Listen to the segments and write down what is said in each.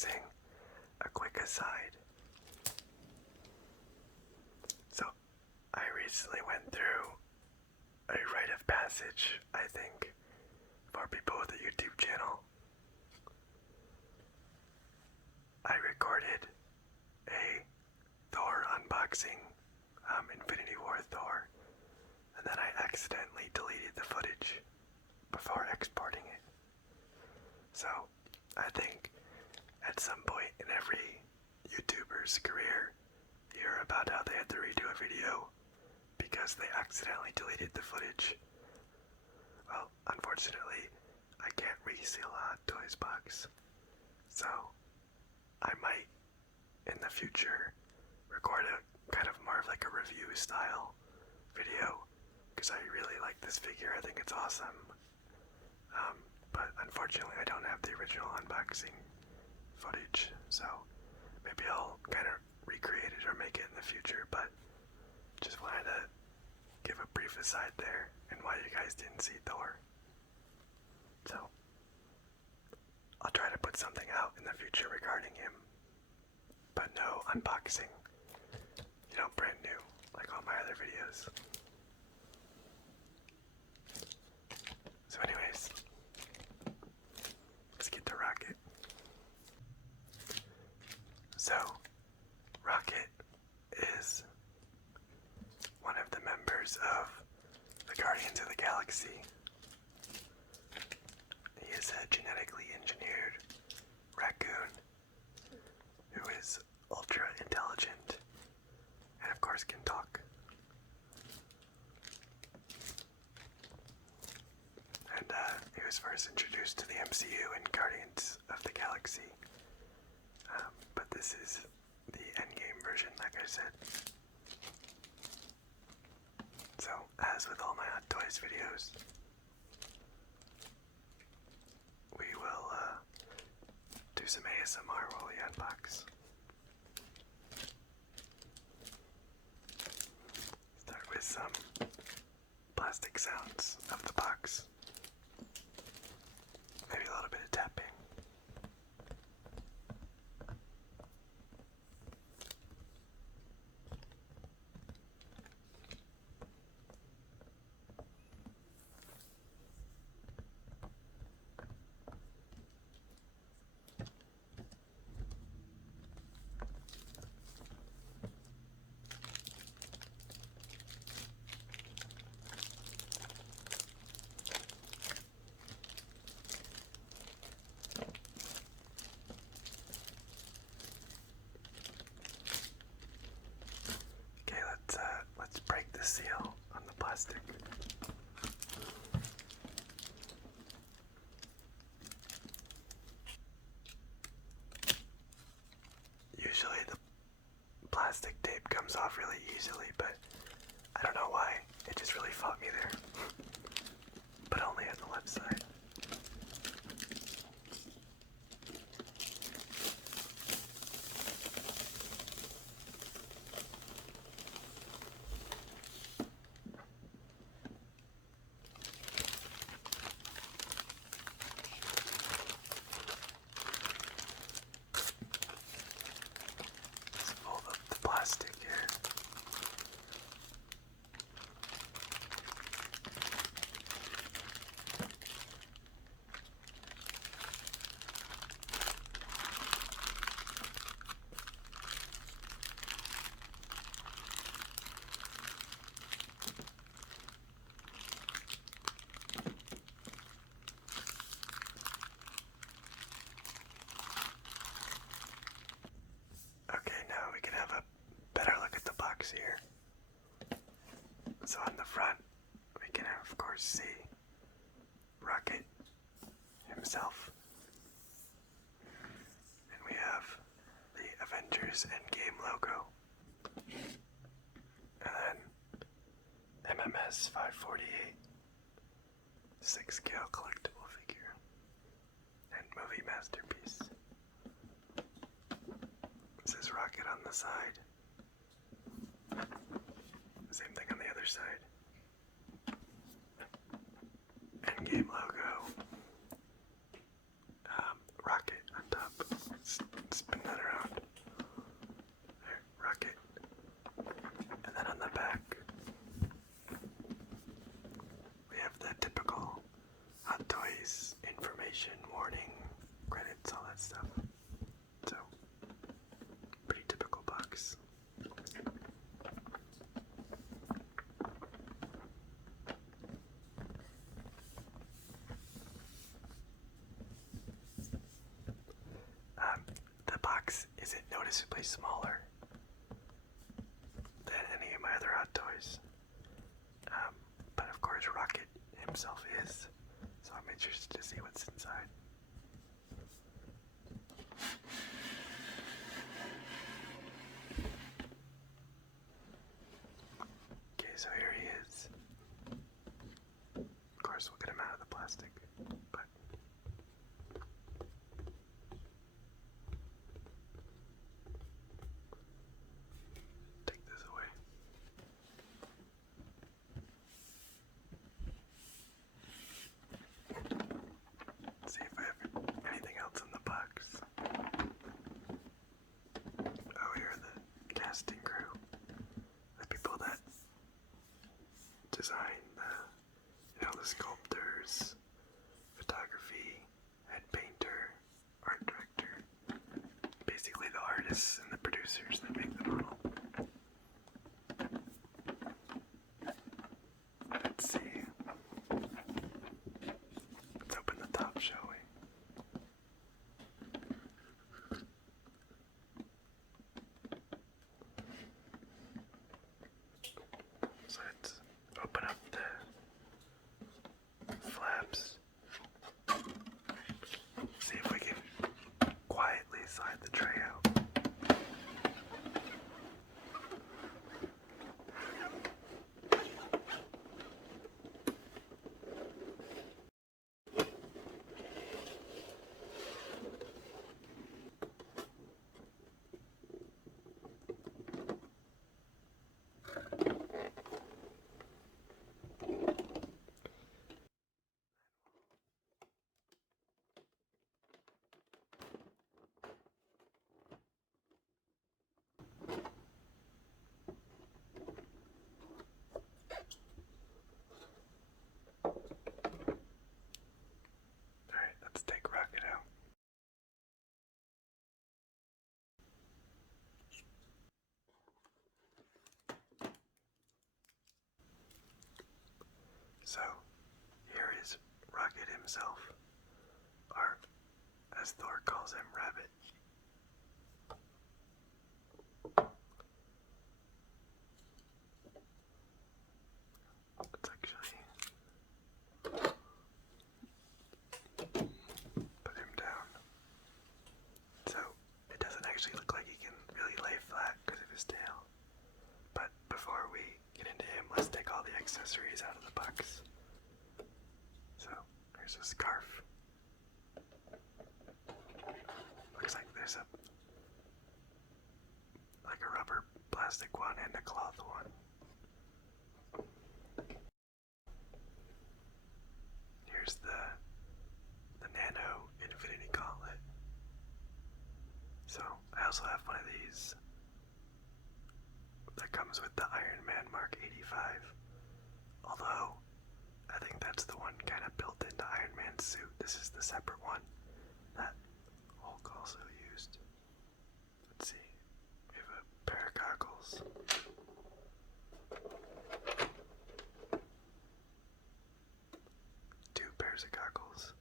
unboxing, a quick aside. So, I recently went through a rite of passage, I think, for people with a YouTube channel. I recorded a Thor unboxing, Infinity War Thor, and then I accidentally deleted the footage before exporting it. So, I think at some point in every YouTuber's career, you hear about how they had to redo a video because they accidentally deleted the footage. Well, unfortunately, I can't reseal a Hot Toys box. So, I might, in the future, record a kind of more of like a review style video because I really like this figure. I think it's awesome. But unfortunately, I don't have the original unboxing footage, so maybe I'll kind of recreate it or make it in the future. But just wanted to give a brief aside there and why you guys didn't see Thor. So I'll try to put something out in the future regarding him, but no unboxing, brand new, like all my other videos. So anyways, let's get to Rocket. So, Rocket is one of the members of the Guardians of the Galaxy. He is a genetically engineered raccoon who is ultra intelligent and of course can talk. And he was first introduced to the MCU in Guardians of the Galaxy. But this is the Endgame version, like I said. So, as with all my Hot Toys videos, we will do some ASMR while we unbox. Start with some plastic sounds of the box. Maybe a little bit of tapping. Let's break the seal on the plastic. Usually the plastic tape comes off really easily, but I don't know why. It just really fought me there. But only on the left side. Plastic here. Okay, now we can have a better look at the box here. So on the front, we can of course see Rocket himself. And we have the Avengers Endgame logo. And then MMS 548, 6-scale collectible figure, and movie masterpiece. This is Rocket on the side. Same thing on the other side. Endgame logo. Rocket on top. expiration, warning, credits, all that stuff. So, pretty typical box. The box isn't noticeably smaller than any of my other Hot Toys. But of course Rocket himself is, so I'm interested to see what's inside. Okay, so here he is. Of course we'll get him out of the plastic, but take this away. Let's see if I have anything else in the box. Oh, here are the casting crew. The people that design the sculptors, photography, head painter, art director. Basically the artists and the producers that make the model. Let's see. Let's open the top, shall we? So let's open up the flaps. See if we can quietly slide the tray out. Alright, let's take Rocket out. So, here is Rocket himself, or as Thor calls him, Rabbit. Let's actually put him down. So, it doesn't actually look like he can really lay flat because of his tail. But before we get into him, let's take all the accessories out of the box. So, here's a scarf. Looks like there's a rubber plastic one and a cloth one. Here's the Nano Infinity Gauntlet. So, I also have one of these that comes with the Iron Man Mark 85. Although, I think that's the one kind of built into Iron Man's suit. This is the separate one that Hulk also used. Let's see. We have a pair of goggles. Two pairs of goggles.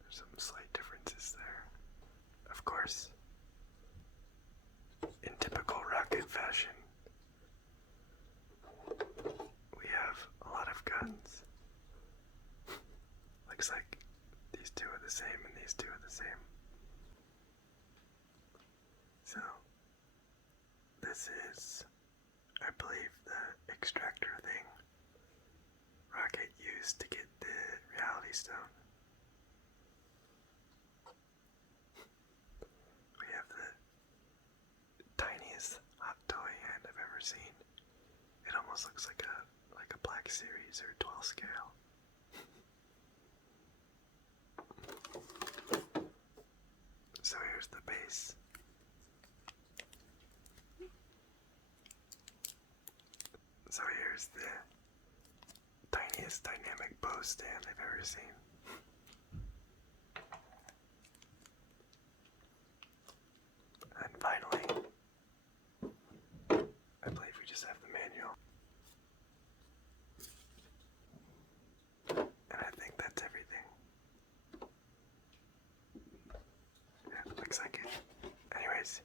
There's some slight differences there. Of course, in typical Rocket fashion, we have a lot of guns. Looks like these two are the same and these two are the same. So, this is, I believe, the extractor thing Rocket used to get the Reality Stone. We have the tiniest hot toy hand I've ever seen. It almost looks like a Black Series or 12 scale. So here's the base. So here's the tiniest dynamic bow stand I've ever seen. And finally, I believe we just have the manual. And I think that's everything. Yeah, looks like it. Anyways,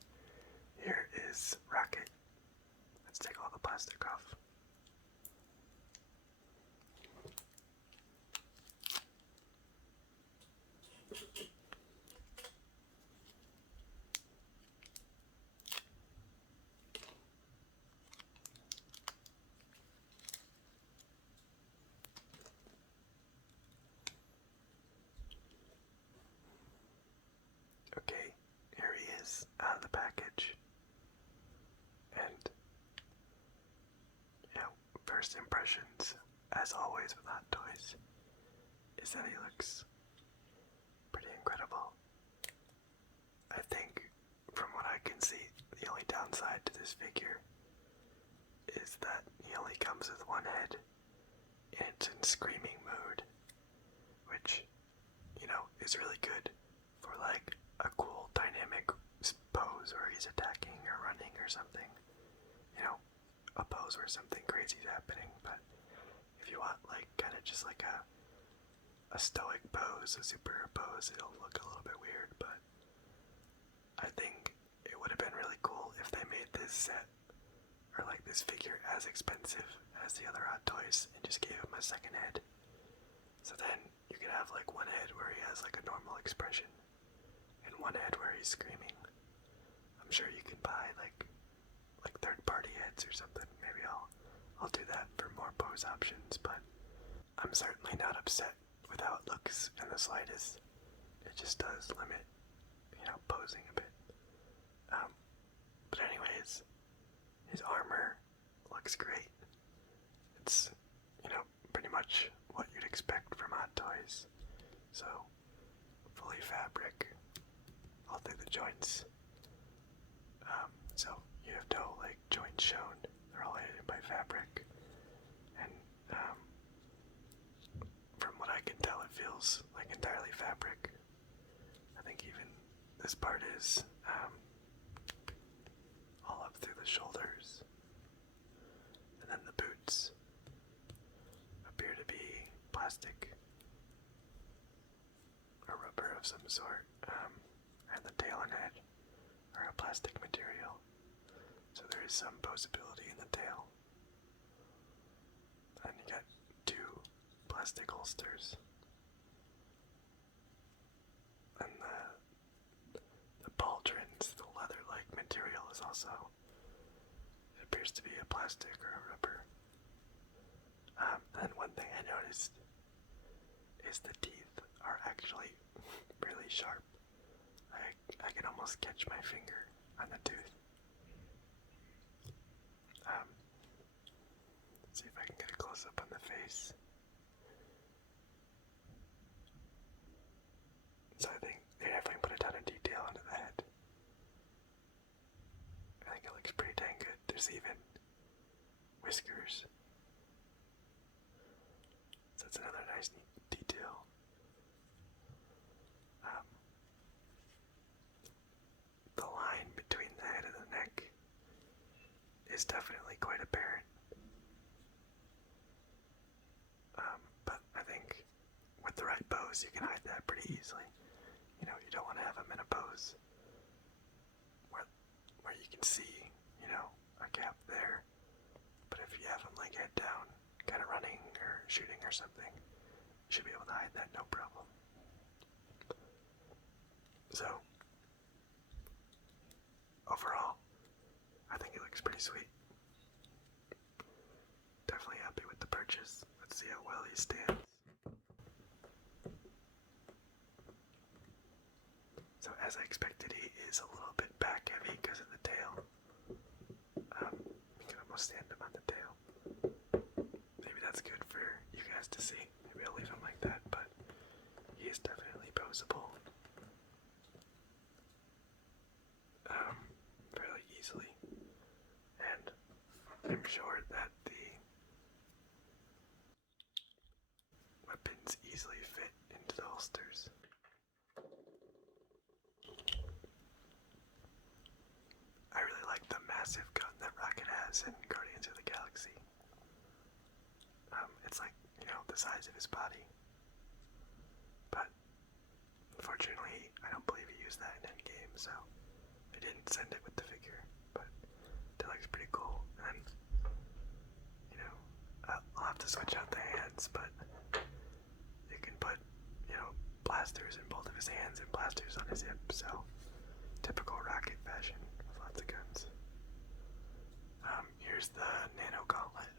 here is Rocket. Let's take all the plastic off. Okay, here he is out of the package. And, first impressions, as always with Hot Toys, is that he looks pretty incredible. I think, from what I can see, the only downside to this figure is that he only comes with one head, and it's in screaming mode, which, is really good for like a cool dynamic pose where he's attacking or running or something. A pose where something crazy is happening. But if you want like kind of just like a stoic pose, a superhero pose, it'll look a little bit weird. But I think it would have been really cool if they made this set or like this figure as expensive as the other Hot Toys and just gave him a second head. So then you could have like one head where he has like a normal expression and one head where he's screaming. I'm sure you can buy like third-party heads or something. Maybe I'll do that for more pose options, but I'm certainly not upset with how it looks in the slightest. It just does limit, posing a bit. But anyways, his armor looks great. It's, pretty much what you'd expect from Hot Toys. So, fully fabric, all through the joints. So you have no like joints shown. They're all hidden by fabric. And from what I can tell, it feels like entirely fabric. I think even this part is all up through the shoulders. And then the boots appear to be plastic or rubber of some sort, and the tail and head are a plastic material, so there is some posability in the tail. And you got two plastic holsters, and the pauldrons, the leather-like material, is also, it appears to be a plastic or a rubber. And one thing I noticed is the teeth are actually really sharp. I can almost catch my finger on the tooth. Let's see if I can get a close up on the face. So I think they definitely put a ton of detail into the head. I think it looks pretty dang good. There's even whiskers. So that's another nice detail. The line between the head and the neck is definitely quite apparent. But I think with the right pose, you can hide that pretty easily. You don't want to have him in a pose where you can see, a gap there. But if you have him like head down, kind of running or shooting or something, you should be able to hide that no problem. So, overall, I think it looks pretty sweet. Definitely happy with the purchase. Let's see how well he stands. So as I expected, he is a little bit back heavy because of the tail. You can almost stand him on the tail. Maybe that's good for you guys to see. Maybe I'll leave him like that, but he is definitely poseable. Fairly easily. And I'm sure that weapons easily fit into the holsters. I really like the massive gun that Rocket has in Guardians of the Galaxy. It's like, the size of his body. But unfortunately, I don't believe he used that in Endgame, so I didn't send it with the figure. But that looks pretty cool. And, I'll have to switch out the hands, but you can put, blasters in both of his hands and blasters on his hip, so typical Rocket fashion with lots of guns. Here's the Nano Gauntlet,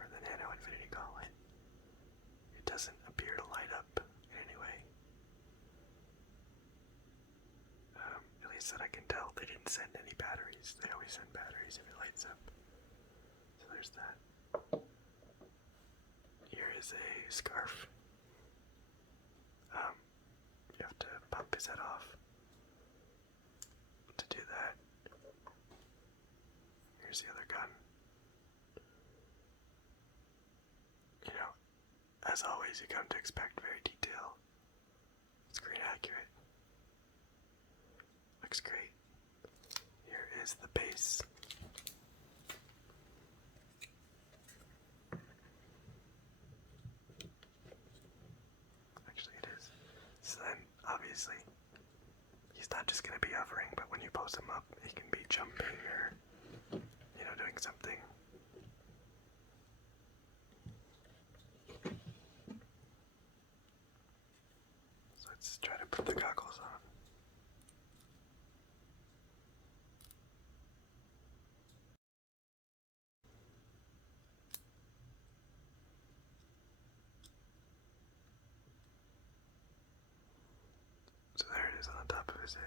or the Nano Infinity Gauntlet. It doesn't appear to light up in any way. At least that I can tell. They didn't send any batteries. They always send batteries if it lights up. So there's that. Here is a scarf. You have to pop his head off. To do that, here's the other gun. As always, you come to expect very detailed, screen accurate. Looks great. Here is the base. Actually, it is. So then, obviously, he's not just going to be hovering, but when you pose him up, he can be jumping or, doing something. So let's try to put the goggles on. So there it is on the top of his head.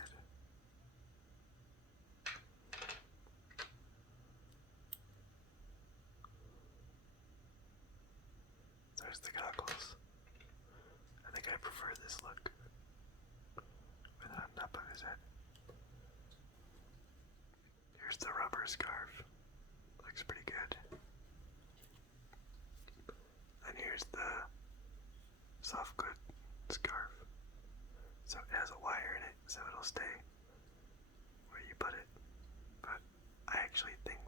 There's the goggles. I think I prefer this look with it on top of his head. Here's the rubber scarf. Looks pretty good. And here's the soft good scarf. So it has a wire in it, so it'll stay where you put it. But I actually think